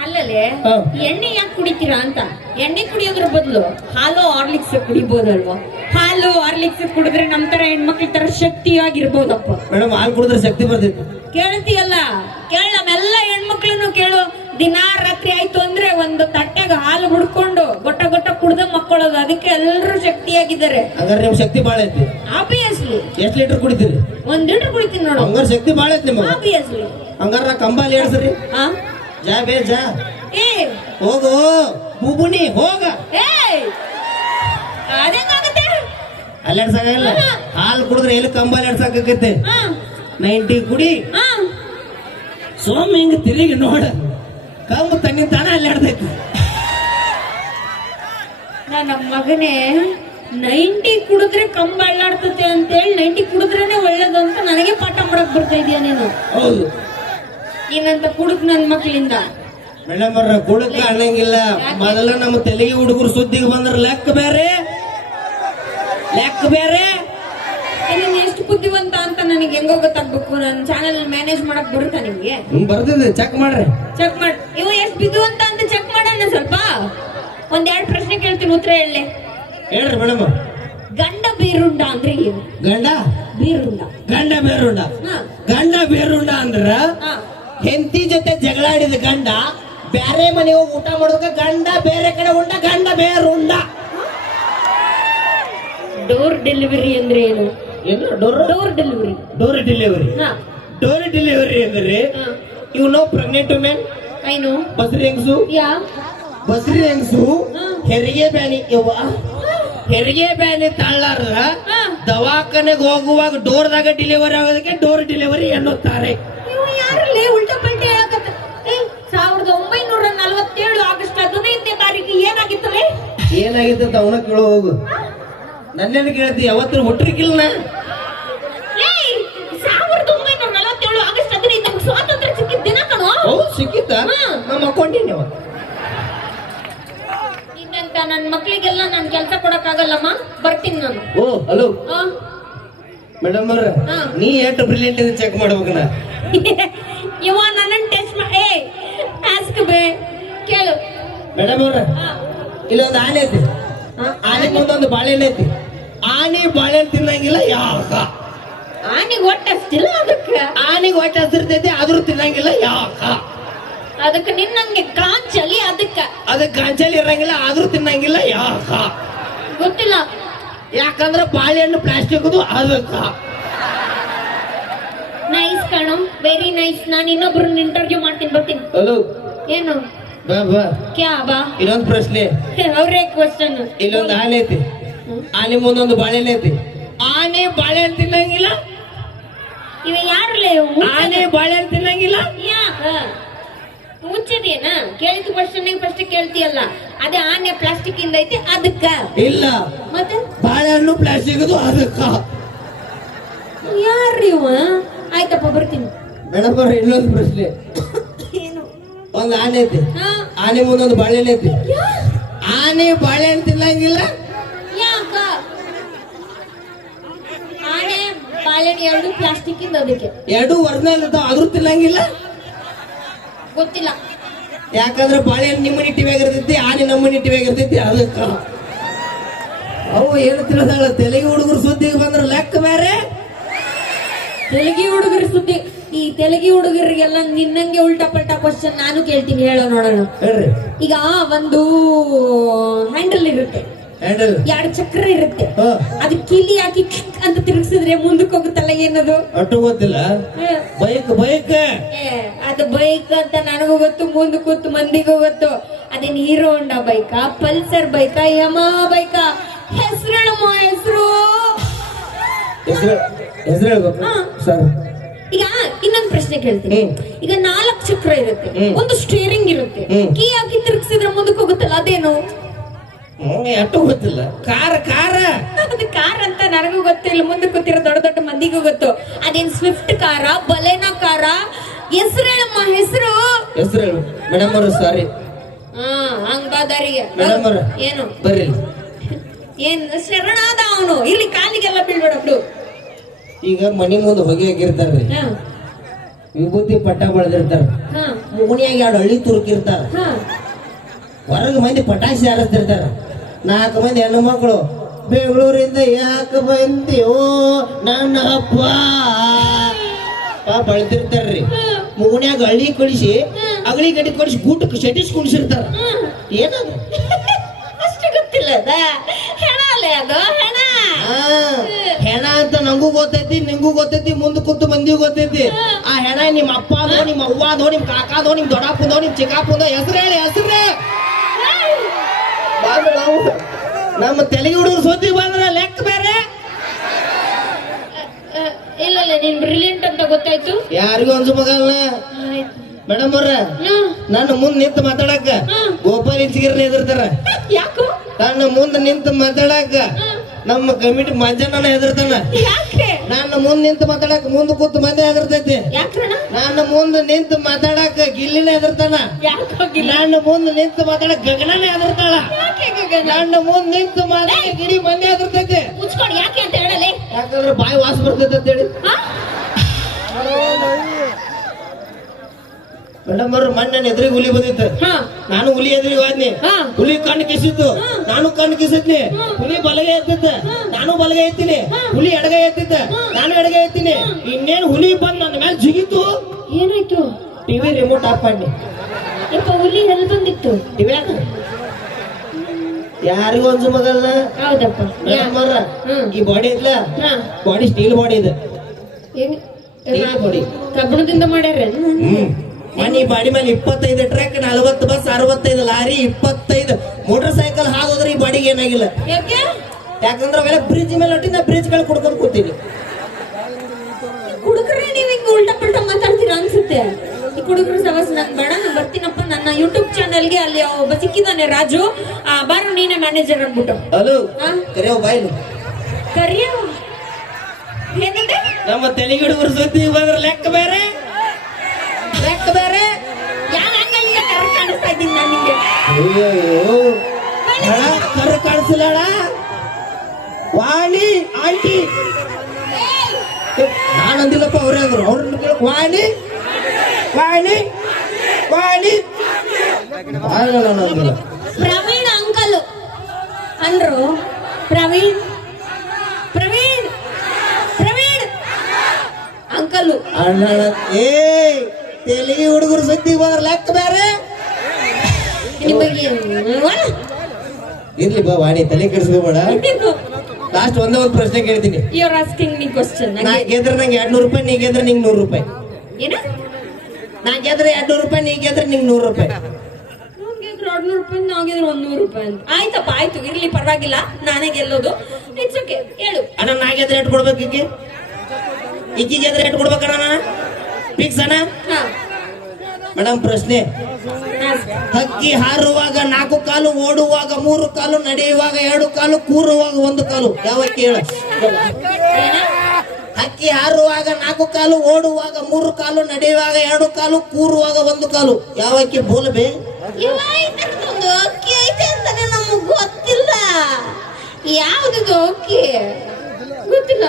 ಅಲ್ಲಲ್ಲೇ ಹಾ. ಎಣ್ಣೆ ಯಾಕೆ ಕುಡಿತೀರಾ ಅಂತ. ಎಣ್ಣೆ ಕುಡಿಯೋದ್ರ ಬದಲು ಹಾಲು ಹಾರ್ಲಿಕ್ಸ್ ಕುಡಿಬೋದಲ್ವಾ? ಹಾಲು ಹಾರ್ಲಿಕ್ಸ್ ಕುಡಿದ್ರೆ ನಮ್ ತರ ಹೆಣ್ಮಕ್ಳ ತರ ಶಕ್ತಿಯಾಗಿರ್ಬೋದಪ್ಪ. ಮೇಡಮ್ ಹಾಲು ಕುಡಿದ್ರೆ ಶಕ್ತಿ ಬರ್ತೈತಿ. ಕೇಳ್ತೀಯಲ್ಲ, ಕೇಳ ನಮ್ಮೆಲ್ಲ ಹೆಣ್ಮಕ್ಳನ್ನು ಕೇಳು. ದಿನಾ ರಾತ್ರಿ ಆಯ್ತು ಅಂದ್ರೆ ಒಂದು ತಟ್ಟೆಗೆ ಹಾಲು ಹುಡ್ಕೊಂಡು ಗೊಟ್ಟ ಕುಡ್ದ ಮಕ್ಕಳೋದು. ಅದಕ್ಕೆ ಎಲ್ಲರೂ ಶಕ್ತಿಯಾಗಿದ್ದಾರೆ. ಹಂಗಾರೆ ನಿಮ್ ಶಕ್ತಿ ಬಾಳ ಐತಿ. ಆಬ್ವಿಯಸ್ಲಿ. ಎಷ್ಟ್ ಲೀಟರ್ ಕುಡಿತೀರಿ? 1 ಲೀಟರ್ ಕುಡಿತೀನಿ ನೋಡು. ಹಂಗಾರ ಶಕ್ತಿ ಬಾಳ ಐತಿ ನಿಮಗೆ. ಆಬ್ವಿಯಸ್ಲಿ. ಹಂಗಾರ ನಾ ಕಂಬಾಲಿ ಹೇಳ್ಸ್ರಿ. ಹಾ ಜಾ ಬೇ ಜಾ ಏ ಹೋಗು ಬುಬುನಿ ಹೋಗ. ಏಯ್ ಅದೇನಾಗುತ್ತೆ? ಅಲ್ಲಾಡ್ಸಾಗಲ್ಲ. ಹಾಲು ಕುಡಿದ್ರೆ ಎಲ್ಲಿ ಕಂಬಾಲಿ ಆಡ್ಸಾಕೈತೆ. ಹಾ 90 ಕುಡಿ. ಹಾ ಸೋಮ್ ಹಿಂಗ ತಿರುಗಿ ನೋಡ, ಕಂಬ ತನ್ನಿನ ತಾನ ಅಲ್ಲಾಡ್ತೈತಿ. ನನ್ನ ಮಗನೇ 90 ಕುಡಿದ್ರೆ ಕಂಬ ಅಳ್ಳಾಡ್ತತೆ ಅಂತೇಳಿ 90 ಕುಡಿದ್ರೇನೆ ಒಳ್ಳೇದು ಅಂತ ನನಗೆ ಪಾಠ ಮಾಡಕ್ ಬರ್ತಾ ಇದೀಯ ನೀನು. ಹೌದು ನೀನಂತ ಕುಡುಕ್ ನನ್ ಮಕ್ಳಿಂದ. ಮೇಡಮ್ ಅವ್ರ ಕುಡಕ ಅನ್ನಂಗಿಲ್ಲ. ಮೊದಲ ನಮ್ಮ ತೆಲಿಗೆ ಹುಡುಗರು ಸುದ್ದಿಗೆ ಬಂದ್ರ ಲೆಕ್ಕ ಬೇರೆ. ನೀನ್ ಎಷ್ಟು ಬುದ್ಧಿವಂತ ಅಂತ ನನಗೆ ಹೆಂಗೋ ಗೊತ್ತಾಗ್ಬೇಕು. ನನ್ನ ಚಾನೆಲ್ ಮ್ಯಾನೇಜ್ ಮಾಡಕ್ ಬರುತ್ತಾ ನಿಮ್ಗೆ? ಬರ್ದಿದೆ, ಚೆಕ್ ಮಾಡ್ರಿ. ಚೆಕ್ ಮಾಡಿ. ಇವ ಎಷ್ಟು ಬುದ್ಧಿವಂತ ಅಂತ ಚೆಕ್ ಮಾಡೋಣ ಸ್ವಲ್ಪ. 1-2 ಪ್ರಶ್ನೆ ಕೇಳ್ತೀನಿ, ಉತ್ತರ ಹೇಳಿ. ಹೇಳ್ರಿ ಮೇಡಮ್. ಗಂಡ ಬೀರುಂಡ ಅಂದ್ರೆ ಏನು? ಗಂಡ ಬೀರುಂಡ. ಹಾ. ಗಂಡ ಬೇರುಂಡ ಅಂದ್ರ ಹಾ. ಹೆಂಡತಿ ಜೊತೆ ಜಗಳಾಡಿದ ಗಂಡ ಬ್ಯಾರೆ ಮನೆ ಹೋಗಿ ಊಟ ಮಾಡೋದಕ್ಕ ಗಂಡ ಬೇರೆ ಕಡೆ ಉಂಡ, ಗಂಡ ಬೇರುಂಡ. ಡೋರ್ ಡೆಲಿವರಿ ಅಂದ್ರೆ ಏನು? ಏನು ಡೋರ್ ಡೆಲಿವರಿ. ಹಾ ಡೋರ್ ಡೆಲಿವರಿ ಅಂದ್ರೆ ಹಾ. You know pregnant women. ಐನು ಬಸ್ರಿ ಹೆಂಗಸು ಹಾ. ಹೆರಿಗೆ ಬ್ಯಾನಿ ಯವ್ವ ಹೆರಿಗೆ ಬ್ಯಾನಿ ತಾಳಾರ ಹಾ. ದವಾಖಾನೆಗೆ ಹೋಗುವಾಗ ಡೋರ್ದಾಗ ಡೆಲಿವರಿ ಆಗೋದಕ್ಕೆ ಡೋರ್ ಡೆಲಿವರಿ ಎನ್ನುತ್ತಾರೆ. ಇವ ಯಾರಲ್ಲಿ ಉಲ್ಟಾ ಪಲ್ಟಿ ಹೇಳಕತ್ತ? 1947 ಆಗಸ್ಟ್ 15ನೇ ತಾರೀಕು ಏನಾಗಿತ್ತಲೇ? ಏನಾಗಿತ್ತು ಅವನ ಕೇಳೋ ಹೋಗು. ನನ್ನೇನು ಕೇಳ್ತಿ? ಯಾವತ್ತಿನ ಹುಟ್ರಿಕಿಲ್ಲ. 1947 ಆಗಸ್ಟ್ 15 ನಮ್ಗೆ ಸ್ವಾತಂತ್ರ್ಯ ಸಿಕ್ಕಿದ ದಿನ ಕಣೋ. ಹೌದು ಸಿಕ್ಕಿತ್ತ. ಹಾ. ನಮ್ಮ ಅಕೊಂಡೀನಿ ಅವತ್ತು. ಇನ್ನಂತ ನನ್ನ ಮಕ್ಳಿಗೆಲ್ಲ ನಾನು ಕೆಲಸ ಕೊಡಕ್ ಆಗಲ್ಲಮ್ಮ, ಬರ್ತೀನಿ ನಾನು. ಓ ಹಲೋ ಆ? ಮೇಡಮ್ ಅವ್ರ, ಹಾ. ನೀ ಎಷ್ಟು ಬ್ರಿಲಿಯಂಟ್ ಇದೆ ಚೆಕ್ ಮಾಡ್ಬೇಕು ನಾ. ಇವ ನನ್ನ ಟೆಸ್ಟ್ ಆಸ್ಕ್ ಬೇ ಕೇಳು. ಮೇಡಮ್ ಅವ್ರ, ಇಲ್ಲೊಂದು ಆನೆ ಐತಿ. ಆನೆ ಮುಂದೊಂದು ಬಾಳೆಹಣ್ಣು ಐತಿ. ಆನೆ ಬಾಳೆಹಣ್ಣು ತಿನ್ನಂಗಿಲ್ಲ ಯಾಕ? ಆನೆಗೆ ಹೊಟ್ಟೆ ಅಷ್ಟಿಲ್ಲ ಅದಕ್ಕೆ. ಆನೆಗೆ ಹೊಟ್ಟೆ ಹಸಿರ್ತೈತಿ ಆದ್ರೂ ತಿನ್ನಂಗಿಲ್ಲ ಯಾಕ? ಅದಕ್ಕೆ ನಿನ್ನಂಗೆ ಕಾಂಚಲಿ ಅದಕ್ಕೆ. ಅದಕ್ಕೆ ಗಾಂಚಲಿ ಇರಂಗಿಲ್ಲ ಆದ್ರೂ ತಿನ್ನಂಗಿಲ್ಲ ಯಾಕ? ಗೊತ್ತಿಲ್ಲ. ಯಾಕಂದ್ರೆ ಬಾಳೆಹಣ್ಣು ಪ್ಲಾಸ್ಟಿಕ್ ಅದಕ್ಕ. ನೈಸ್ ಕಣೋ, ವೆರಿ ನೈಸ್. ನಾನು ಇನ್ನೊಬ್ರನ್ನ ಇಂಟರ್ವ್ಯೂ ಮಾಡ್ತೀನಿ, ಬರ್ತೀನಿ. ಹಲೋ ಏನು ಬಾ ಬಾ. ಕ್ಯಾ ಬಾ? ಇನ್ನೊಂದು ಪ್ರಶ್ನೆ. ಅವರೇ ಕ್ವಶನ್. ಇಲ್ಲೊಂದು ಆನೆ ಐತಿ. ಆನೆ ಮುಂದೊಂದು ಬಾಳೆಹಣ್ಣು ಐತಿ. ಆನೆ ಬಾಳೆಹಣ್ಣು ತಿನ್ನಂಗಿಲ್ಲ. ಇವ ಯಾರಲ್ಲೇ? ಆನೆ ಬಾಳೆಹಣ್ಣು ತಿನ್ನಂಗಿಲ್ಲ ಯಾಕ? ಮುಚ್ಚದೇನಾ? ಕೇಳಿದ ಕ್ವಶನ್ ಫಸ್ಟ್ ಕೇಳ್ತೀಯಲ್ಲ, ಅದೇ ಆನೆ ಪ್ಲಾಸ್ಟಿಕ್ ಇಂದ ಐತಿ ಅದಕ್ಕ. ಇಲ್ಲ, ಮತ್ತೆ ಬಾಳೆಹಣ್ಣು ಪ್ಲಾಸ್ಟಿಕ್ ಅದಕ್ಕ. ಯಾರಿವ? ಆಯ್ತಪ್ಪ, ಬರ್ತೀನಿ. ಮೇಡಮ್ ಅವ್ರ ಇನ್ನೊಂದು ಪ್ರಶ್ನೆ. ಏನು? ಒಂದು ಆನೆ ಐತಿ. ಹಾ? ಆನೆ ಮುಂದೊಂದು ಬಾಳೆಹಣ್ಣು ಐತಿ. ಯಾ- ಆನೆ ಬಾಳೆಹಣ್ಣು ತಿನ್ನಂಗಿಲ್ಲ. ಯಾಕ? ಆನೆ ಬಾಳೆಹಣ್ಣು ಎರಡು ಪ್ಲಾಸ್ಟಿಕ್ ಇಂದ ಅದಕ್ಕೆ. ಎರಡು ಒರಿಜಿನಲ್ ಇರ್ತಾವ ಆದ್ರೂ ತಿನ್ನಂಗಿಲ್ಲ. ಗೊತ್ತಿಲ್ಲ. ಯಾಕಂದ್ರೆ ಬಾಳೆಹಣ್ಣು ನಿಮ್ಮ ನಿಟ್ಟಿವ್ಯಾಗ ಇರ್ತೈತಿ, ಆನೆ ನಮ್ಮ ನಿಟ್ಟಿವ್ಯಾಗ ಇರ್ತೈತಿ ಅದಕ್ಕ. ಅವು ಏನು ತಿಳಿದಾಳ? ತೆಲುಗು ಹುಡುಗರು ಸುದ್ದಿಗೆ ಬಂದ್ರ ಲೆಕ್ಕ ಬೇರೆ. ತೆಲುಗಿ ಹುಡುಗರ ಸುದ್ದಿ. ಈ ತೆಲುಗಿ ಹುಡುಗರಿಗೆಲ್ಲ ನಿನ್ನಂಗೆ ಉಲ್ಟಾ ಪಲ್ಟಾ ಕ್ವಶನ್ ನಾನು ಕೇಳ್ತೀನಿ, ಹೇಳೋ ನೋಡೋಣ. ಹೇಳ್ರಿ. ಈಗ ಒಂದು ಹ್ಯಾಂಡಲ್ ಇರುತ್ತೆ, ಹ್ಯಾಂಡಲ್ 2 ಚಕ್ರ ಇರುತ್ತೆ. ಹಾ. ಅದು ಕಿಲಿ ಹಾಕಿ ಕಿಕ್ ಅಂತ ತಿರುಗಿಸಿದ್ರೆ ಮುಂದಕ್ಕೆ ಹೋಗುತ್ತಲ್ಲ, ಏನದು? ಅಟ್ಟು ಗೊತ್ತಿಲ್ಲ. ಬೈಕ್ ಬೈಕ್ ಅದು ಬೈಕ್ ಅಂತ ನನಗೂ ಗೊತ್ತು, ಮುಂದೆ ಕೂತು ಮಂದಿಗೂ ಗೊತ್ತು. ಅದೇನ್ ಹೀರೋ ಹೋಂಡಾ ಬೈಕಾ, ಪಲ್ಸರ್ ಬೈಕಾ, ಯಮಾ ಬೈಕಾ? ಹೆಸರು ಹೇಳಮ್ಮ, ಹೆಸರು. ಹೆಸರು ಹೇಳ್ಬೇಕು ಹಾ. ಸರ್. ಈಗ ಇನ್ನೊಂದು ಪ್ರಶ್ನೆ ಕೇಳ್ತೀನಿ. ಹ್ಮ್. ಈಗ 4 ಚಕ್ರ ಇರುತ್ತೆ, ಹ್ಮ್. ಒಂದು ಸ್ಟೀರಿಂಗ್ ಇರುತ್ತೆ, ಹ್ಮ್. ಕೀ ಹಾಕಿ ತಿರುಗಿಸಿದ್ರೆ ಮುಂದಕ್ಕೆ ಹೋಗುತ್ತಲ್ಲ, ಅದೇನು? ಅಟ್ಟು ಗೊತ್ತಿಲ್ಲ. ಕಾರ ಕಾರ ಅದು ಕಾರ್ ಅಂತ ನನಗೂ ಗೊತ್ತಿಲ್ಲ, ಮುಂದೆ ಕೂತಿರೋ ದೊಡ್ಡ ದೊಡ್ಡ ಮಂದಿಗೂ ಗೊತ್ತು. ಅದೇನ್ ಸ್ವಿಫ್ಟ್ ಕಾರ, ಬಲೆನೋ ಕಾರ, ಹೆಸರು ಹೇಳಮ್ಮ ಹೆಸರು. ಹೆಸರು ಹೇಳು ಮೇಡಮ್ ಅವರು. ಸಾರಿ ಹಂಗ ಬಾದಾರಿಗೆ ಮೇಡಮ್ ಅವ್ರ ಏನು ಬರ್ರಿ. ಏನ್ ಶರಣಾದ ಅವನು ಇಲ್ಲಿ ಕಾಲಿಗೆಲ್ಲ ಬೀಳ್ಬೇಡ ಬಿಡು. ಈಗ ಮನಿ ಮುಂದೆ ಹೊಗೆ ಹಾಕಿರ್ತಾರ್ರಿ, ಹಾ ವಿಭೂತಿ ಪಟ್ಟ ಬೆಳೆದಿರ್ತಾರ, ಹಾ ಮುಗುಣಿಯಾಗ 2 ಹಳ್ಳಿ ತುರುಕಿರ್ತಾರ, ಹಾ ಹೊರಗೆ ಮಂದಿ ಪಟಾಕ್ಷಿ ಹಾರಿಸ್ತಿರ್ತಾರ. 4 ಮಂದಿ ಹೆಣ್ಣು ಮಕ್ಕಳು ಬೆಂಗಳೂರಿಂದ ಯಾಕೆ ಬಂದಿಯೋ ನನ್ನ ಅಪ್ಪ ಬೆಳೆದಿರ್ತಾರ್ರಿ. ಮುಗುಣ್ಯಾಗ ಹಳ್ಳಿ ಕಳಿಸಿ ಅಗಳಿ ಗಡಿ ಕಳಿಸಿ ಗೂಟಕ್ಕೆ ಶಟಿಸ್ ಕುಣಿಸಿರ್ತಾರ. ಏನದು ಅಷ್ಟು ಗೊತ್ತಿಲ್ಲ ಅದ ಹೆಣ ಅಲ್ಲೇ ಅದು ಹೆಣ. ಹೆಣ ಅಂತ ನಂಗೂ ಗೊತ್ತೈತಿ, ನಿಂಗೂ ಗೊತ್ತೈತಿ, ಮುಂದೆ ಕೂತು ಮಂದಿಗೂ ಗೊತ್ತೈತಿ. ಆ ಹೆಣ ನಿಮ್ಮ ಅಪ್ಪದೋ, ನಿಮ್ಮ ಅವ್ವದೋ, ನಿಮ್ ಕಾಕಾದೋ, ನಿಮ್ ದೊಡ್ಡಪ್ಪದೋ, ನಿಮ್ ಚಿಕ್ಕಪ್ಪದೋ ಹೆಸರು ಹೇಳಿ. ಹೆಸರೇ ನಮ್ಮ ತೆಲುಗು ಹುಡುಗರು ಸುದ್ದಿ ಬಂದ್ರ ಲೆಕ್ಕ ಬೇರೆ. ಇಲ್ಲ ಇಲ್ಲ ನೀನ್ ಬ್ರಿಲಿಯಂಟ್ ಅಂತ ಗೊತ್ತಾಯ್ತು. ಯಾರಿಗೂ ಅನ್ಸಬೇಕಲ್ಲ ಮೇಡಮ್ ಅವ್ರ. ನನ್ನ ಮುಂದ್ ನಿಂತು ಮಾತಾಡಕ ಗೋಪಾಲ್ ಇಂಚಿಗಿರ್ನ ಎದುರ್ತಾರ. ಯಾಕೋ ನನ್ನ ಮುಂದ್ ನಿಂತು ಮಾತಾಡಕ ನಮ್ಮ ಕಮಿಟಿ ಮಂಜಣ್ಣ ಹೆದರ್ತಾನ. ಯಾಕೆ ನನ್ನ ಮುಂದ್ ನಿಂತು ಮಾತಾಡಕ ಮುಂದ್ ಕೂತು ಮಂದಿ ಹೆದರ್ತೈತಿ. ಯಾಕ್ರಣ ನನ್ನ ಮುಂದ್ ನಿಂತು ಮಾತಾಡಕ ಗಿಲ್ಲಿನ ಹೆದರ್ತಾನ. ಯಾಕೋಗಿಲ್ಲ ನನ್ನ ಮುಂದ್ ನಿಂತು ಮಾತಾಡಕ್ ಗಗನನೇ ಹೆದರ್ತಾಳ. ಯಾಕೆ ಗಗನ ನನ್ನ ಮುಂದ್ ನಿಂತು ಮಾತಾಡಕ್ ಗಿಡಿ ಮಂದಿ ಹೆದರ್ತೈತಿ. ಮುಚ್ಕೊಂಡು ಯಾಕೆ ಅಂತ ಹೇಳಲೆ. ಯಾಕಂದ್ರೆ ಬಾಯಿ ವಾಸ ಬರ್ತೈತೆ ಅಂತ ಹೇಳಿ. ಮೇಡಮ್ ಅವ್ರ ಮೊನ್ನೆ ಎದುರಿಗೆ ಹುಲಿ ಬಂದಿತ್ತು. ನಾನು ಹುಲಿ ಎದುರಿಗೆ ಹೋದ್ನಿ. ಹುಲಿ ಕಣ್ಣು ಕಿಸಿತ್ತು, ನಾನು ಕಣ್ಣು ಕಿಸಿದ್ನಿ. ಹುಲಿ ಬಲಗೈ ಎತ್ತಿದ್ದ, ನಾನು ಬಲಗೈ ಎತ್ತೀನಿ. ಹುಲಿ ಎಡಗೈ ಎತ್ತಿದ್ದ, ನಾನು ಎಡಗೈ ಎತ್ತೀನಿ. ಇನ್ನೇನು ಹುಲಿ ಬಂದ್ ನನ್ನ ಮೇಲೆ ಜಿಗಿತು. ಏನಾಯ್ತು? ಟಿವಿ ರಿಮೋಟ್ ಆಫ್ ಮಾಡಿ. ಯಪ್ಪ ಹುಲಿ ಎಲ್ಲಿ ಬಂದಿತ್ತು? ಟಿವಿ ಯಾರಿಗೂ ಅನ್ಸು ಮಗಲ್ಲ. ಹೌದಪ್ಪ. ಮೇಡಮ್ ಅವ್ರ ಈ ಬಾಡಿ ಐತ್ಲ, ಬಾಡಿ ಸ್ಟೀಲ್ ಬಾಡಿ ಇದೆ. ಬಾಡಿ ಕಬ್ಬಣದಿಂದ ಮಾಡ್ಯಾರ. ಮನಿ ಬಾಡಿ ಮೇಲೆ 25 truck, 40 bus, 65 lorry, 25 motorcycle ಹಾಕೋದ್ರೆ ಈ ಬಾಡಿಗೆ ಏನಾಗಿಲ್ಲ. ಯಾಕೆ? ಯಾಕಂದ್ರೆ ಅವೆಲ್ಲ ಬ್ರಿಡ್ಜ್ ಮೇಲೆ ಹೊಟ್ಟಿ ನಾ ಬ್ರಿಡ್ಜ್ ಗಳು ಕುಡ್ಕೊಂಡು ಕೂತೀನಿ. ಹುಡುಗರೇ ನೀವ್ ಹಿಂಗ ಉಲ್ಟಾ ಪಲ್ಟಾ ಮಾತಾಡ್ತೀರಾ ಅನ್ಸುತ್ತೆ. ಈ ಹುಡುಗರ ಸವಸ್ ನನ್ ಬೇಡ, ನಾನು ಬರ್ತೀನಪ್ಪ. ನನ್ನ ಯೂಟ್ಯೂಬ್ ಚಾನಲ್ಗೆ ಅಲ್ಲಿ ಒಬ್ಬ ಸಿಕ್ಕಿದಾನೆ ರಾಜು, ಬಾರು ನೀನೇ ಮ್ಯಾನೇಜರ್ ಅಂದ್ಬಿಟ್ಟು. ಹಲೋ ಕರೆಯೋ ಬಾಯ್ಲು ಕರಿಯ ಏನಂದ್ರೆ ನಮ್ಮ ತೆಲಿಗೆ ಹುಡುಗರು ಸುದ್ದಿ ಬಂದ್ರೆ ಲೆಕ್ಕ ಬೇರೆ, ಲೆಕ್ಕ ಬೇರೆ. ಯಾರ ಹಂಗ ಕರ್ ಕಾಣಿಸ್ತಾ ಇದ್ದೀನಿ ನಾನು ನಿಂಗೆ. ಕರು ಕಾಣಿಸಲಡ ವಾಣಿ ಆಂಟಿ. ನಾನಂದಿಲ್ಲಪ್ಪ, ಅವ್ರೇ ಅಂದ್ರು. ಅವ್ರ ವಾಣಿ ವಾಣಿ ವಾಣಿ ಅಂದಿಲ್ಲ. ಪ್ರವೀಣ್ ಅಂಕಲ್ ಅಂದ್ರು. ಪ್ರವೀಣ್ ಪ್ರವೀಣ್ ಪ್ರವೀಣ್ ಅಂಕಲ್. ಏ ತೆಲಿಗೆ ಹುಡುಗರು ಸುದ್ದಿ ಬಂದ್ರೆ ಲೆಕ್ಕ ಬೇರೆ. ನಿಮಗೆ ಇರ್ಲಿ ಬಾ ವಾಣಿ, ತಲೆ ಕೆಡಿಸ್ಕೋಬೇಡ. ಲಾಸ್ಟ್ ಒಂದೇ ಒಂದು ಪ್ರಶ್ನೆ ಕೇಳ್ತೀನಿ. You are asking me question. ನಾ ಗೆದ್ರೆ ನಂಗೆ 200 ರೂಪಾಯಿ, ನೀ ಗೆದ್ರೆ ನಿಂಗೆ 100 ರೂಪಾಯಿ. ಏನ? ನಾ ಗೆದ್ರೆ 200 ರೂಪಾಯಿ, ನೀ ಗೆದ್ರೆ ನಿಂಗೆ 100 ರೂಪಾಯಿ. ಗೆದ್ರು 200 ರೂಪಾಯಿ, ನಾಗಿದ್ರು 100 ರೂಪಾಯಿ ಅಂತ. ಆಯ್ತಪ್ಪ, ಆಯ್ತು, ಇರ್ಲಿ, ಪರವಾಗಿಲ್ಲ, ನಾನೇ ಗೆಲ್ಲೋದು. ಇಟ್ಸ್ ಓಕೆ, ಹೇಳು. ಅಣ್ಣ ನಾ ಗೆದ್ರೆ ಎಷ್ಟು ಕೊಡ್ಬೇಕು? ಈಕಿ ಗೆದ್ರೆ ಎಷ್ಟು ಕೊಡ್ಬೇಕಣ್ಣ? ನಾನು ಫಿಕ್ಸ್ ಅಣ್ಣ. ಮೇಡಮ್ ಪ್ರಶ್ನೆ, ಹಕ್ಕಿ ಹಾರುವಾಗ 4 ಕಾಲು, ಓಡುವಾಗ 3 ಕಾಲು, ನಡೆಯುವಾಗ 2 ಕಾಲು, ಕೂರುವಾಗ 1 ಕಾಲು. ಯಾವ ಅಕ್ಕಿ ಹೇಳ? ಹಕ್ಕಿ ಹಾರುವಾಗ 4 ಕಾಲು, ಓಡುವಾಗ 3 ಕಾಲು, ನಡೆಯುವಾಗ 2 ಕಾಲು, ಕೂರುವಾಗ 1 ಕಾಲು. ಯಾವ ಅಕ್ಕಿ ಬೋಲ್ಬೇ? ಒಂದು ಅಕ್ಕಿ ಐತೆ ಅಂತಾನೆ ನಮಗ್ ಗೊತ್ತಿಲ್ಲ. ಯಾವ್ದು ಅಕ್ಕಿ ಗೊತ್ತಿಲ್ಲ.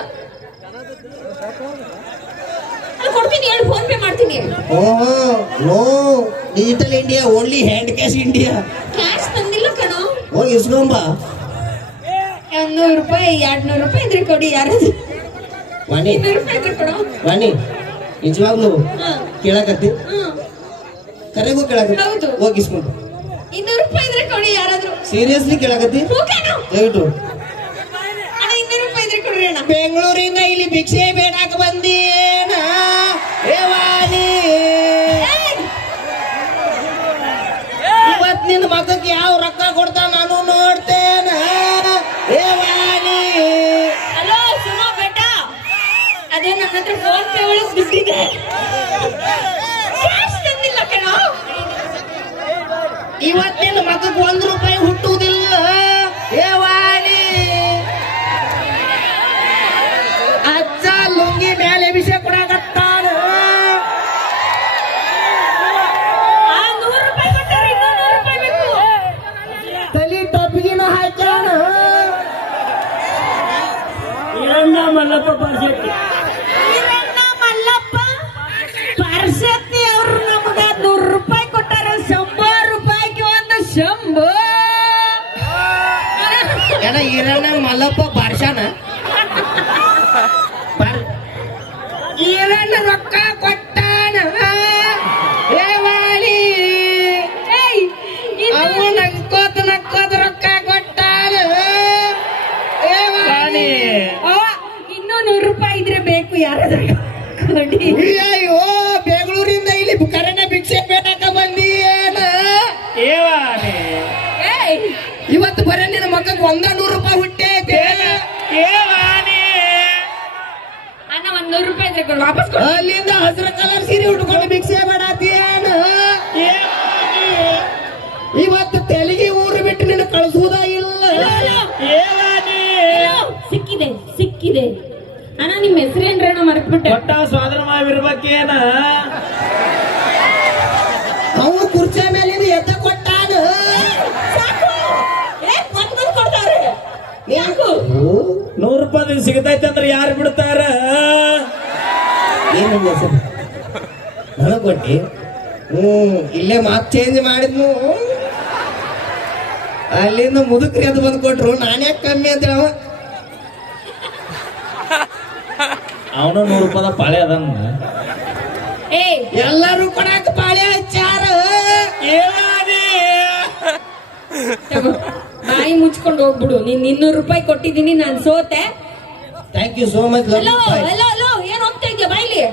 ಕೊಡ್ತೀನಿ, ಹೇಳು, ಫೋನ್ ಪೇ ಮಾಡ್ತೀನಿ. No digital India, only hand cash India. Cash ತಂದಿಲ್ಲ ಕಣೋ. ಹೋಗಿ ಇಸ್ಕೊಂಬ. 100 ರೂಪಾಯಿ 200 ರೂಪಾಯಿ ಇದ್ರೆ ಕೊಡಿ. ಯಾರಾದ್ರು ವಾಣಿ 200 ರೂಪಾಯಿ ಇದ್ರೆ ಕೊಡು. ವಾಣಿ ನಿಜವಾಗ್ಲು ಕೇಳಕತ್ತಿ, ಕರೆಗೂ ಕೇಳಕತ್ತಿ. ಹೌದು. ಹೋಗಿ ಇಸ್ಕೊಂಬ. 200 ರೂಪಾಯಿ ಇದ್ರೆ ಕೊಡಿ ಯಾರಾದ್ರು. ಸೀರಿಯಸ್ಲಿ ಕೇಳಕತ್ತಿ? ದಯವಿಟ್ಟು. ಅಣ್ಣ 200 ರೂಪಾಯಿ ಇದ್ರೆ ಕೊಡ್ರಿ ಅಣ್ಣ. ಬೆಂಗಳೂರಿಂದ ಇಲ್ಲಿ ಭಿಕ್ಷೆ ಬೇಡಾಕ ಬಂದೇನ ವಾಣಿ. ಇವತ್ ನಿನ್ನ ಮಗಕ್ಕೆ ಯಾವ ರೊಕ್ಕ ಕೊಡ್ತಾ ನಾನು ನೋಡ್ತೇನ ವಾಣಿ. ಹಲೋ ಸುನೋ ಬೇಟಾ, ಅದೇ ನನ್ನ ಹತ್ರ ಫೋನ್ ಪೇ ಒಳಗೆ ದುಡ್ಡಿದೆ. ಕ್ಯಾಶ್ ತಂದಿಲ್ಲ ಕಣೋ. ಇವತ್ತಿನ ಮಗಕ್ಕೆ 1 ರೂಪಾಯಿ ಹುಟ್ಟುವುದಿಲ್ಲ ವಾಣಿ. ಅಜ್ಜ ಲುಂಗಿ ಮೇಲೆ ವಿಷಯ ಕೊಡಕತ್ತಾನ. ಈರಣ್ಣ ಮಲ್ಲಪ್ಪ ಪರ್ಸತಿ ಅವ್ರು ನಮಗ 100 ರೂಪಾಯಿ ಕೊಟ್ಟಾರ. 100 ರೂಪಾಯಿಗೆ ಒಂದು ಶಂಭು. ಏನ ಈರಣ್ಣ ಮಲ್ಲಪ್ಪ ಬಾರ್ಷಾನ ಈರಣ್ಣ ರೊಕ್ಕ ಕೊಟ್ಟಾನ. ಏವಾಲಿ ಅವು ನಕ್ಕೋತ ರೊಕ್ಕ ಕೊಟ್ಟಾನ. ಏವಾಲಿ ಇನ್ನೂ 100 ರೂಪಾಯಿ ಇದ್ರೆ ಬೇಕು ಯಾರಾದ್ರೂ ಕೊಡಿ. ಅಯ್ಯೋ ಬೆಂಗಳೂರಿಂದ ಇಲ್ಲಿ ಕರೆನೆ ಭಿಕ್ಷೆ ಬೇಡಕ ಬಂದಿ ಏನ ಏವಾಲಿ ಏಯ್ ಇವತ್ತು ಬರ ನಿನ್ನ ಮಕ್ಕಳಿಗೆ 100 ರೂಪಾಯಿ ಹುಟ್ಟೈತೆ. ಅಣ್ಣ 100 ರೂಪಾಯಿ ಇದ್ರೆ ಕೊಡು, ವಾಪಸ್ ಕೊಡು. ಅಲ್ಲಿಂದ ಹಸಿರು ಕಲರ್ ಸೀರೆ ಉಟ್ಕೊಂಡು ಭಿಕ್ಷೆ ಬೇಡಾತೇನ. ಇವತ್ತು ತೆಲಿಗೆ ಊರು ಬಿಟ್ಟು ನಿನ್ನ ಕಳಿಸುವುದ ಇಲ್ಲ. ಸಿಕ್ಕಿದೆ ಸಿಕ್ಕಿದೆ. ಅಣ್ಣ ನಿಮ್ಮ ಹೆಸರೇನ್ರಣ್ಣ ಮರೆತ್ಬಿಟ್ಟೆ. ಸ್ವಾದರ ಮಾವಿರ್ಬೇಕೇನ ಅವನು ಕುರ್ಚಿ ಮೇಲಿಂದ ಎದ್ದ ಕೊಟ್ಟಾನ. ಸಾಕು. ಕೊಂದು ಕೊಡ್ತಾರೆ. ಯಾಕು 100 ರೂಪಾಯಿ ಸಿಗತೈತೆ ಅಂದ್ರೆ ಯಾರು ಬಿಡ್ತಾರ? ಏನಂದ ಸರ್ ನನಗ್ ಕೊಟ್ಟಿ? ಇಲ್ಲೇ ಮಾತು ಚೇಂಜ್ ಮಾಡಿದ್ನು. ಅಲ್ಲಿಂದ ಮುದುಕ್ರಿ ಅದು ಬಂದು ಕೊಟ್ರು. ನಾನೇ ಕಮ್ಮಿ ಅಂತ ಅವನು 100 ರೂಪಾಯಿ ಪಾಳೆ ಅದನ್ನ ಎಲ್ಲರೂ ಕೊಡಾಕ ಪಾಳೆ ಹಚ್ಚಾರ. ತಗೋ, ಬಾಯಿ ಮುಚ್ಕೊಂಡು ಹೋಗ್ಬಿಡು. ನೀನ್ 200 ರೂಪಾಯಿ ಕೊಟ್ಟಿದ್ದೀನಿ, ನಾನು ಸೋತೆ. Thank you so much. Hello hello hello ಏನ್ ಹೋಗ್ತಾ ಇದೆಯಾ ಬಾಯ್ಲಿ?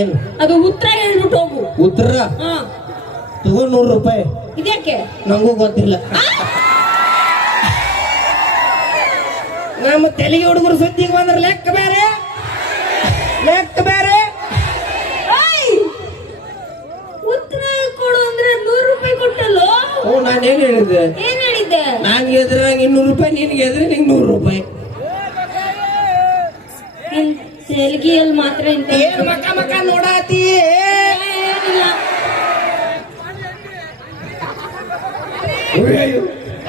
ಏನು ಅದು ಉತ್ತರ ಹೇಳ್ಬಿಟ್ಟು ಹೋಗು. ಉತ್ತರ ಹಾ ತಗೋ 100 ರೂಪಾಯಿ. ಇದ್ಯಾಕೆ? ನಂಗೂ ಗೊತ್ತಿಲ್ಲ. ನಮ್ಮ ತೆಲಿಗೆ ಹುಡುಗರು ಸುದ್ದಿಗೆ ಬಂದ್ರೆ ಲೆಕ್ಕ ಬೇರೆ ಲೆಕ್ಕ ಬೇರೆ. ಉತ್ತರ ಕೊಡು ಅಂದ್ರೆ 100 ರೂಪಾಯಿ ಕೊಟ್ಟಲ್ಲೋ. ನಾನೇನ್ ಹೇಳಿದ್ದೆ? ಏನ್ ಹೇಳಿದ್ದೆ? ನಾನ್ ಎದ್ರೆ 200 ರೂಪಾಯಿ, ನಿನ್ಗೆ ಎದ್ರೆ ನಿಂಗೆ 100 ರೂಪಾಯಿ. ತೆಲುಗಿಯಲ್ಲಿ ಮಾತ್ರ ಇಂತ ಏನ್ ಮಕ್ಕ ನೋಡಾತಿ? ಏನಿಲ್ಲ.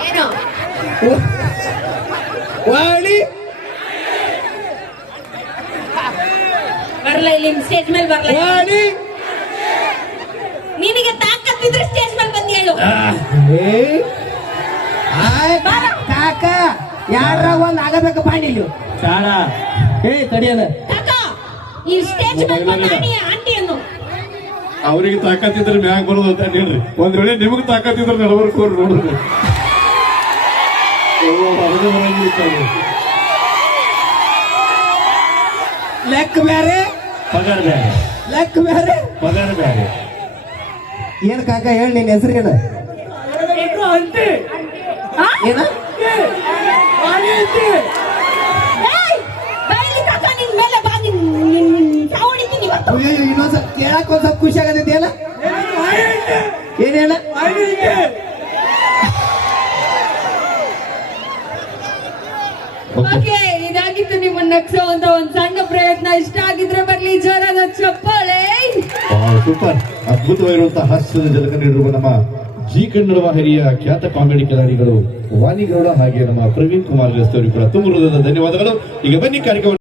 ಏನೋ ವಾಳಿ ಬರಲ್ಲ ಇಲ್ಲಿ ಸ್ಟೇಜ್ ಮೇಲೆ ಬರಲ್ಲ. ವಾಳಿ ನಿನಗೆ ತಾಕತ್ತಿದ್ರೆ ಸ್ಟೇಜ್ ಮೇಲೆ ಬಂದು ಹೇಳು. ಕಾಕ ಯಾರ ಒಂದ್ ಆಗಬೇಕು ಪಾಣಿಲು ಚಾಣ ಕಡಿಯನ ಕಾಕ ಈ ಸ್ಟೇಜ್ ಮೇಲೆ ಬಂದ ಆಂಟಿಯನ್ನು ಅವರಿಗೆ ತಾಕತ್ತಿದ್ರೆ ಮ್ಯಾಗ ಬರೋದು ಅಂತ ಹೇಳ್ರಿ. ಒಂದ್ ವೇಳೆ ನಿಮಗ್ ತಾಕತ್ತಿದ್ರೆ ನಡವರ್ಕ್ ಹೋಗಿ ನೋಡ್ರಿ. ಲೆಕ್ಕ ಬೇರೆ ಪಗಾರ ಬೇರೆ, ಲೆಕ್ಕ ಬೇರೆ ಪಗಾರ ಬೇರೆ. ಏನ್ ಕಾಕ ಹೇಳಿ ನಿನ್ ಹೆಸರು ಏನ? ಏನ ಕಾಕ ನಿನ್ ಮೇಲೆ ಬಾ. ಹೊಡಿತೀನಿ ಇವತ್ತು. ಇನ್ನೊಂದ್ಸಲ ಕೇಳಕ್ ಒಂದ್ ಸ್ವಲ್ಪ ಖುಷಿ ಆಗದಿದೆಯಲ್ಲ. ಏನೇಳ ಓಕೆ, ಇದಾಗಿತ್ತು ನಿಮ್ಮ ನಗ್ಸುವಂತ ಒಂದ್ ಸಣ್ಣ ಪ್ರಯತ್ನ. ಇಷ್ಟ ಆಗಿದ್ರೆ ಬರ್ಲಿ ಜೋರಾದ ಚಪ್ಪಾಳೆ. ಸೂಪರ್. ಅದ್ಭುತವಾಗಿರುವಂತಹ ಹಾಸ್ಯದ ಜಲಕ ನೀಡಿರುವ ನಮ್ಮ ಜಿ ಕನ್ನಡ ವಾಹಿನಿಯ ಖ್ಯಾತ ಕಾಮಿಡಿ ಕಲಾವಿದರು ವಾಣಿಗೌಡ ಹಾಗೆ ನಮ್ಮ ಪ್ರವೀಣ್ ಕುಮಾರ್ ಗಸ್ತಿ ಅವರಿಗೆ ಕೂಡ ತುಂಬ ಹೃದಯದ ಧನ್ಯವಾದಗಳು. ಈಗ ಬನ್ನಿ ಕಾರ್ಯಕ್ರಮ